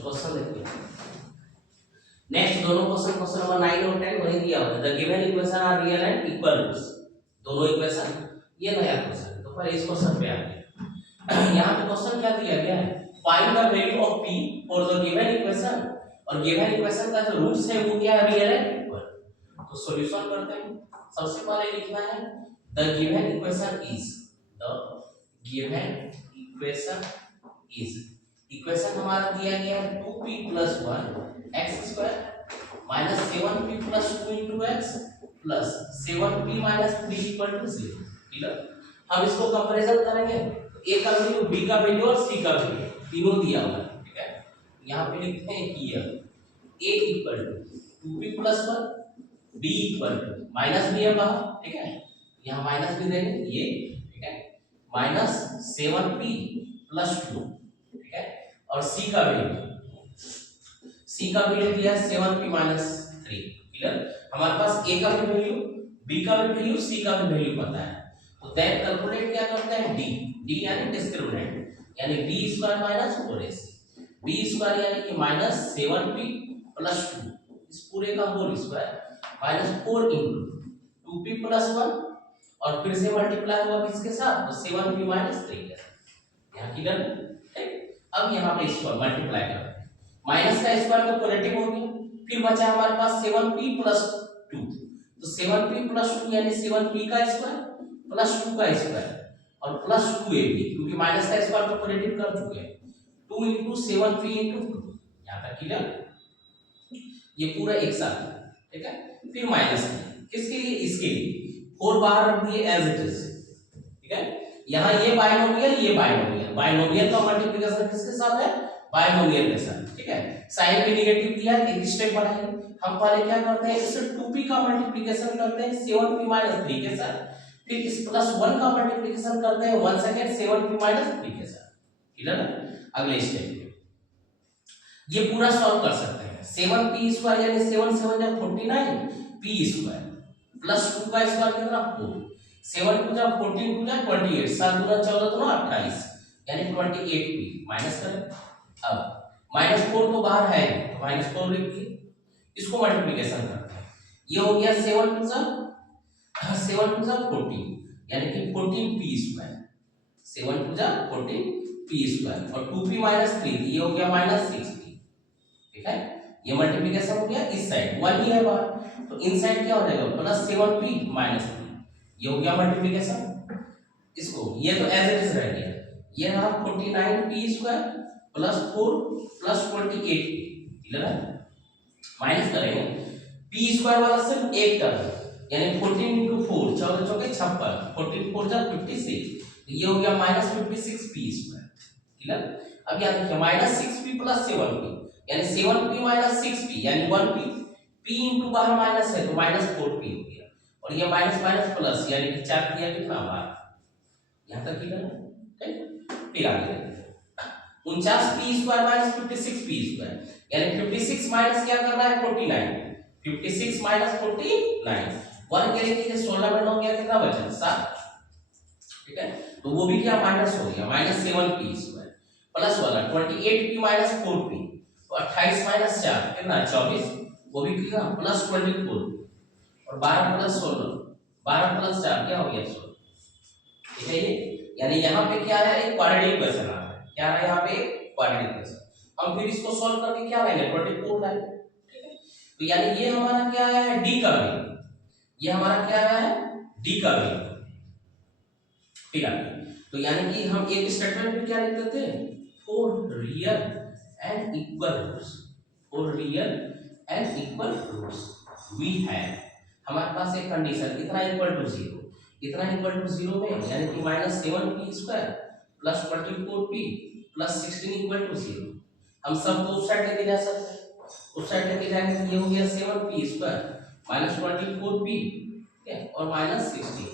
Question देखिए next दोनों question number 9 और 10 वही दिया हुआ है। The given equation are real and equal roots, दोनों इक्वेशन, ये नया क्वेश्चन है। तो पहले इस क्वेश्चन पे आते यहाँ पे क्वेश्चन क्या दिया गया है, find the value of p for the given equation, और गिवन इक्वेशन का जो रूट्स है वो क्या है, रियल एंड इक्वल। तो सॉल्यूशन करते हैं। सबसे पहले लिखना है the given equation is, the given equation is, equation हमारा दिया गया है 2p + 1 x² minus 7p + 2 * x plus 7p - 3 = 0। Clear. हम इसको कंपैरिजन करेंगे तो a का वैल्यू, b का वैल्यू और c का वैल्यू तीनों दिया हुआ है। ठीक है, यहाँ पे लिखते हैं कि a = 2p + 1, b = माइनस भी है बाहर, ठीक है, यहाँ माइनस भी देंगे ये, ठीक है, माइनस 7p + 2, ठीक है, और c का वैल्यू दिया है 7p - 3। क्लियर। हमारे पास a का भी वैल्यू, b का भी वैल्यू, c का भी वैल्यू पता है। तो देन कैलकुलेट क्या करते हैं, d यानी डिस्क्रिमिनेंट, यानी b² - 4ac, b² यानी कि -7p + 2, इस पूरे का होल स्क्वायर -4 * 2p + 1, और फिर से मल्टीप्लाई हुआ किसके साथ, तो 7p - 3 के साथ। यहाँ क्लियर। अब यहाँ पे इसको मल्टीप्लाई करते हैं, माइनस का स्क्वायर तो पॉजिटिव हो गया, फिर बचा हमारे पास 7p + 2, तो 7p + 2 यानी 7p का स्क्वायर प्लस 2 का स्क्वायर और प्लस 2ab, क्योंकि माइनस का स्क्वायर तो पॉजिटिव कर चुके हैं, 2 * 7p * 2। यहाँ तक क्लियर, ये पूरा एक साथ, ठीक है। फिर माइनस किसके लिए, इसके लिए 4 बाहर रख दिए एज इट इज, ठीक है। यहाँ ये बाइनोमियल, ये बाइनोमियल, बाइनोमियल का मल्टीप्लिकेशन किसके साथ है, बाइनोमियल के साथ, ठीक है। साइन भी नेगेटिव दिया है, एक स्टेप बढ़ाएंगे हम। पहले क्या करते हैं, इससे 2p का मल्टीप्लिकेशन करते हैं 7p - 3 के साथ, फिर इस +1 का मल्टीप्लिकेशन करते हैं 1 सेकंड 7p - 3 के साथ। क्लियर है। अगले स्टेप में ये पूरा सॉल्व कर सकते हैं, 7p² यानी 7 * 7 = 49, p² प्लस 2 का स्क्वायर कितना 4, 7 * 2 = 14, 2 = 28, 7 * 2 = 14, 2 = 28, यानी 28p माइनस करें। अब -4 तो बाहर है तो -4 लिख दिए, इसको मल्टीप्लिकेशन करते हैं, ये हो गया 7 * 2 = 14, यानी कि 14p², 7 * 2 = 14p² और 2p - 3, ये हो गया -6p, ठीक है। ये मल्टीप्लिकेशन हो गया, इस साइड 1 ही है बाहर, तो इन साइड क्या हो जाएगा +7p - 3, ये हो गया मल्टीप्लिकेशन। इसको ये तो एज इट इज रह गया, ये रहा 49p² + 4 + 28p। क्लियर है। माइनस करेंगे, p² वाला सिर्फ एक टर्म, यानी 14 * 4 14 × 4 = 56, 14 × 4 = 56, तो ये हो गया -56p²। क्लियर। अब यहाँ देखिए -6p + 7p, यानी 7p - 6p, यानी 1p, p * बाहर माइनस है तो -4p हो गया, और ये माइनस माइनस प्लस, यानी कि 4 किया कितना बाहर। यहाँ तक क्लियर है, ठीक। फिर आगे 49p² - 56p², यानी 56 माइनस क्या कर रहा है 49, 56 - 49, 1 के लिए 16 में 9 गया, कितना बचा 7, ठीक है। तो वो भी क्या माइनस हो गया, -7p² प्लस वाला 28p - 4p, तो 28 - 4 कितना 24, वो भी कितना +24, और 12 + 16, 12 + 4 क्या हो गया 16, ठीक है। ये यानी यहाँ पे क्या है, एक क्वाड्रेटिक इक्वेशन आ रहा है, क्या है यहाँ पे क्वाड्रेटिक इक्वेशन। हम फिर इसको सॉल्व करके क्या लाएंगे 24 लाएंगे, ठीक है। तो यानी ये हमारा क्या है d का वैल्यू, ये हमारा क्या है d का वैल्यू, ठीक है। तो यानी कि हम एक स्टेटमेंट में क्या लिख देते हैं, for real and equal roots, for real and equal roots we have, हमारे पास एक कंडीशन इतना इक्वल टू 0, इतना इक्वल टू 0 में, यानी कि -7p² + 24p + 16 = 0, हम सबको उस साइड लेके जा सकते हैं, उस साइड लेके जाएंगे तो ये हो गया 7p² - 24p, ठीक है, और -16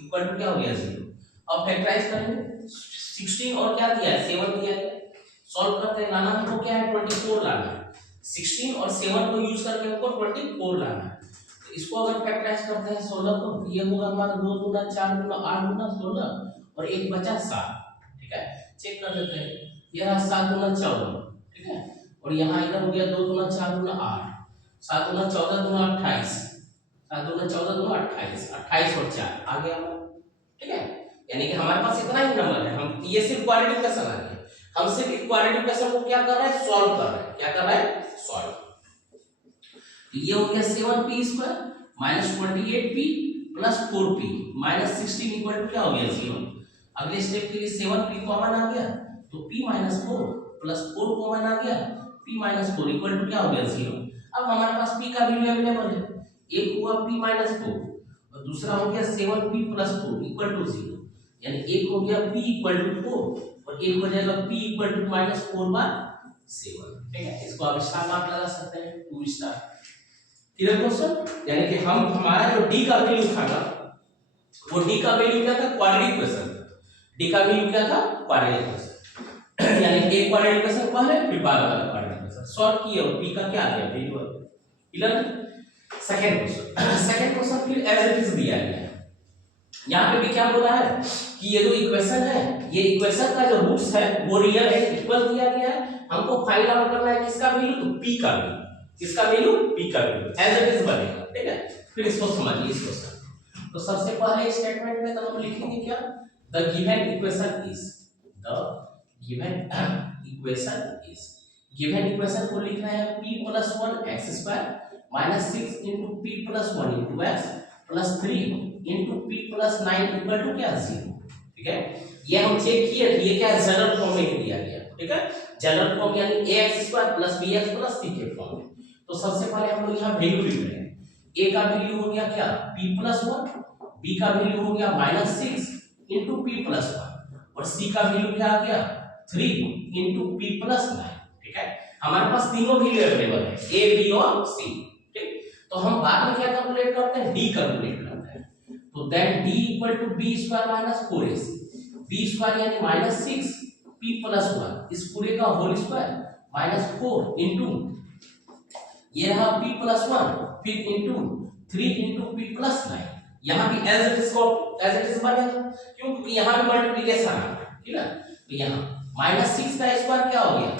इक्वल टू क्या हो गया 0। अब फैक्टराइज करेंगे, 16 और क्या दिया है 7 दिया है, सॉल्व करते हैं, लाना हमको क्या है 24 लाना है, 16 और 7 को यूज करके हमको 24 लाना है। तो इसको अगर फैक्टराइज करते हैं 16 को, ये होगा हमारा 2 × 4 × 8 × 16 और एक बचा 7, ठीक है। चेक कर लेते हैं, ये रहा 7 × 14, ठीक है, और यहाँ इधर हो गया 2 दूना 4 दूना 8, 7 दूना 14 दूना 28, 7 दूना 14 दूना 28, 28 और 4 आ गया हमारा। ठीक है, यानी कि हमारे पास इतना ही नंबर है। हम ये सिर्फ क्वाड्रेटिक क्वेश्चन आ गया, हम सिर्फ एक क्वाड्रेटिक क्वेश्चन को क्या कर रहे हैं, सॉल्व कर रहे हैं। क्या कर रहे हैं, सॉल्व। तो ये हो गया 7p square minus 28p plus 4p minus 16 equal to क्या हो गया 0। अगले स्टेप के लिए 7p कॉमन आ गया तो p माइनस 4 प्लस 4 कॉमन आ गया p माइनस 4 इक्वल टू क्या हो गया 0। अब हमारे पास p का वैल्यू अवेलेबल है, एक हुआ p माइनस 4 और दूसरा हो गया 7p प्लस 4 इक्वल टू 0, यानी एक हो गया p इक्वल टू 4 और एक हो जाएगा p इक्वल टू माइनस 4/7। ठीक है, इसको आप स्टार मार्क लगा सकते हैं, 2 स्टार। क्लियर क्वेश्चन, यानी कि हम हमारा जो d का वैल्यू था ना, वो d का वैल्यू क्या था, क्वाड्रेटिक क्वेश्चन। d का वैल्यू क्या था, क्वाड्रेटिक क्वेश्चन, यानी एक क्वाड्रेटिक क्वेश्चन कौन है, फिर बार वाला क्वाड्रेटिक क्वेश्चन सॉल्व किया और p का क्या आ गया वैल्यू। क्लियर। सेकंड क्वेश्चन फिर एज इट इज दिया गया है। यहाँ पे भी क्या बोला है कि ये जो इक्वेशन है, ये इक्वेशन का जो रूट्स है वो रियल एंड इक्वल दिया गया है। हमको फाइंड आउट करना है किसका वैल्यू, तो p का वैल्यू। किसका वैल्यू, p का वैल्यू एज इट इज बनेगा। ठीक है, फिर इसको समझिए इस क्वेश्चन। तो सबसे पहले स्टेटमेंट में तो हम लिखेंगे क्या, the given equation is, the given equation को लिखना है p + 1 x² - 6 * p + 1 * x + 3 * p + 9 equal to क्या 0। ठीक है, ये हम चेक किए कि ये क्या है, जनरल फॉर्म में दिया गया। ठीक है, जनरल फॉर्म यानी ax² + bx + c के फॉर्म में। तो सबसे पहले हम लोग यहाँ वैल्यू लिख रहे हैं। a का वैल्यू हो गया क्या, p + 1, b का वैल्यू हो गया -6 * p + 1 और c का वैल्यू क्या आ गया 3 * p + 9। ठीक है, हमारे पास तीनों वैल्यू अवेलेबल है, a b और c। ठीक, तो हम बाद में क्या कैलकुलेट करते हैं, d कैलकुलेट करते हैं। तो then d = b² - 4ac, b² यानी -6 p + 1 इस पूरे का होल स्क्वायर -4 इनटू ये रहा p + 1 फिर इनटू 3 * p + 9। यहां भी एज इट इज बनेगा, क्यों, क्योंकि यहां भी मल्टीप्लिकेशन आ रहा है। ठीक है, तो यहां -6 का स्क्वायर क्या हो गया,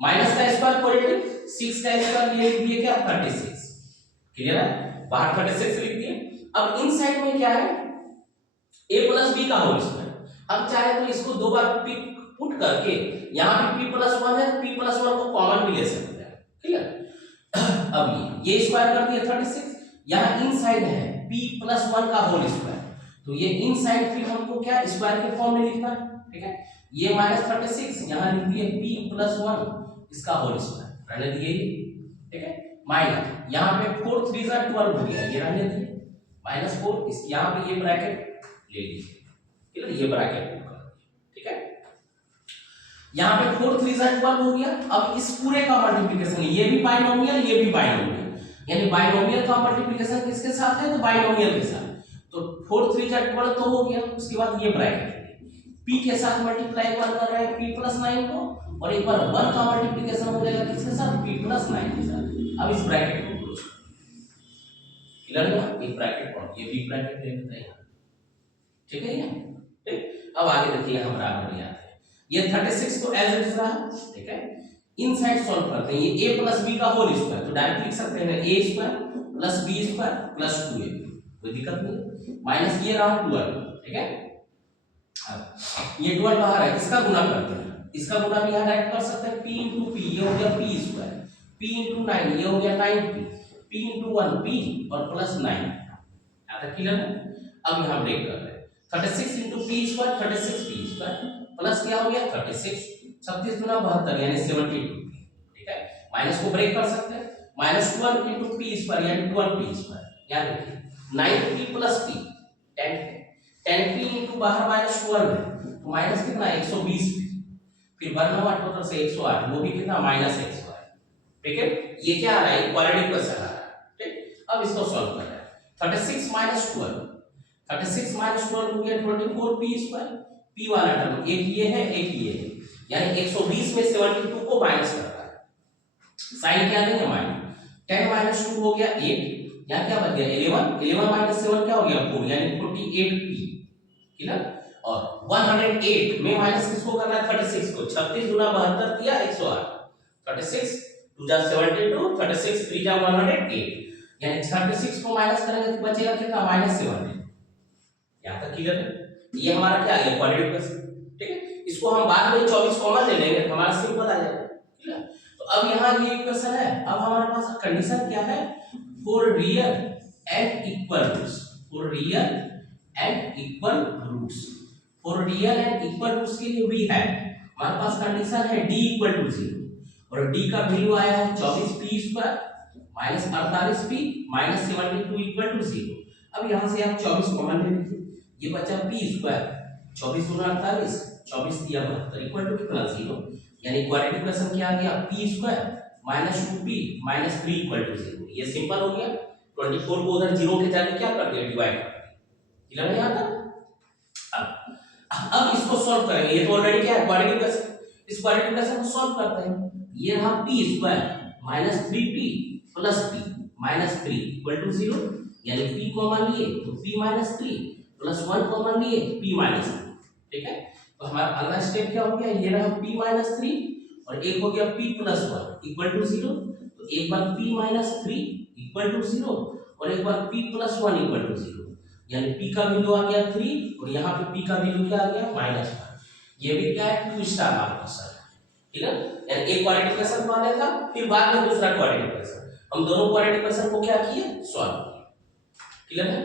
माइनस का स्क्वायर पॉजिटिव, 6 का स्क्वायर ये लिख दिए क्या 36। क्लियर है, बाहर 36 लिख दिए। अब इन साइड में क्या है, a + b का होल स्क्वायर। हम चाहे तो इसको दो बार पुट करके यहाँ पे p + 1 है, p + 1 को कॉमन भी ले सकते हैं। क्लियर, अब ये स्क्वायर कर दिया 36, यहाँ इन साइड है p + 1 का होल स्क्वायर, तो ये इन साइड फिर हमको क्या स्क्वायर के फॉर्म में लिखना है। ठीक है, ये -36 यहाँ लिख दिए p + 1 इसका होल स्क्वायर रहने दिए। ठीक है, माइनस यहाँ पे 4 3 12 हो गया, ये रहने दिए -4 इस यहाँ पे ये ब्रैकेट ले लीजिए। ठीक है, ये ब्रैकेट पुट कर दिए। ठीक है, यहाँ पे 4 3 12 हो गया। अब इस पूरे का मल्टीप्लिकेशन, ये भी बाइनोमियल ये भी बाइनोमियल, यानी बाइनोमियल का मल्टीप्लिकेशन किसके साथ है, तो बाइनोमियल के साथ। तो 4 3 12 तो हो गया, उसके बाद ये ब्रैकेट p के साथ मल्टीप्लाई कर रहे हैं p + 9 को, और एक बार 1 का मल्टीप्लिकेशन हो जाएगा किसके साथ, p + 9 के साथ। अब इस ब्रैकेट को क्लोज कर, क्लियर है ना, एक ब्रैकेट और ये भी ब्रैकेट ले लेते हैं। ठीक है, ये ठीक। अब आगे देखिए हम बराबर ले आते हैं, ये 36 को एज इट इज रहा। ठीक है, इन साइड सॉल्व करते हैं, ये a + b का होल स्क्वायर, तो डायरेक्ट लिख सकते हैं a² + b² + 2ab, कोई दिक्कत नहीं। माइनस ये रहा 12। ठीक है, ये 12 बाहर है, इसका गुना करते हैं, इसका गुना भी यहाँ डायरेक्ट कर सकते हैं, p * p ये हो गया p², p * 9 ये हो गया 9p, p * 1 p और प्लस 9। यहाँ तक क्लियर है। अब यहाँ ब्रेक कर रहे हैं, 36 * p² 36p² प्लस क्या हो गया 36, 36 × 72 यानी 72p। ठीक है, माइनस को ब्रेक कर सकते हैं, -12 * p² यानी 12p²। यहाँ देखिए 9p + p 10p * बाहर -12 है, तो माइनस कितना 120p, फिर 1 टोटल से 108, वो भी कितना -100 है। ठीक है, ये क्या आ रहा है, क्वाड्रेटिक क्वेश्चन आ रहा है। ठीक, अब इसको सॉल्व कर रहे हैं, 36 - 12 हो गया 24p², p वाला टर्म एक ये है एक ये है, यानी 120 में 72 को माइनस कर रहा है, साइन क्या देंगे माइनस, 10 - 2 हो गया 8, यहाँ क्या बच गया 11, 11 - 7 क्या हो गया 4 यानी 48p। क्लियर, और 108 में माइनस किसको करना है 36 को, 36 × 72 किया 108, 36 2 जा 72 36 3 जा 108 यानी 36 को माइनस करेंगे तो बचेगा कितना -70। यहाँ तक क्लियर है। ये हमारा क्या है क्वाड्रेटिक इक्वेशन, ठीक है। इसको हम बाद में 24 कॉमन ले लेंगे, हमारा सिंपल आ जाएगा, ठीक है। तो अब यहाँ ये इक्वेशन है। अब हमारे पास कंडीशन क्या है, for real and equal roots, for real and equal roots, for real and equal roots के लिए भी है हमारे पास कंडीशन है d = 0 और d का वैल्यू आया है 24p² माइनस 48p माइनस 72 = 0। अब यहाँ से आप 24 कॉमन ले लीजिए, ये बचा p², 24 × 48 24 दिया 72 इक्वल टू कितना 0, यानी क्वाड्रेटिक इक्वेशन क्या आ गया p² माइनस 2p माइनस 3 = 0। ये सिंपल हो गया। 24 को उधर 0 के जाके क्या करते हैं डिवाइड करते हैं, क्लियर है यहाँ तक। अब इसको सॉल्व करेंगे, ये तो ऑलरेडी क्या है क्वाड्रेटिक इक्वेशन, इस क्वाड्रेटिक इक्वेशन को सॉल्व करते हैं। ये रहा p² minus 3p plus p minus 3 = 0, यानी p कॉमन लिए तो p माइनस 3 प्लस 1 कॉमन लिए p माइनस 3, ठीक है। तो हमारा अगला स्टेप क्या हो गया, ये रहा p माइनस 3 और एक हो गया p प्लस 1 = 0। तो एक बार p माइनस 3 = 0 और एक बार p प्लस 1 = 0, यानी p का वैल्यू आ गया 3 और यहाँ पे p का वैल्यू क्या आ गया -1। ये भी क्या है 2 स्टार मार्क क्वेश्चन है, ठीक है। यानी एक क्वाड्रेटिक इक्वेशन बना लेगा, फिर बाद में दूसरा क्वाड्रेटिक इक्वेशन, हम दोनों क्वाड्रेटिक इक्वेशन को क्या किए सॉल्व किए, क्लियर है।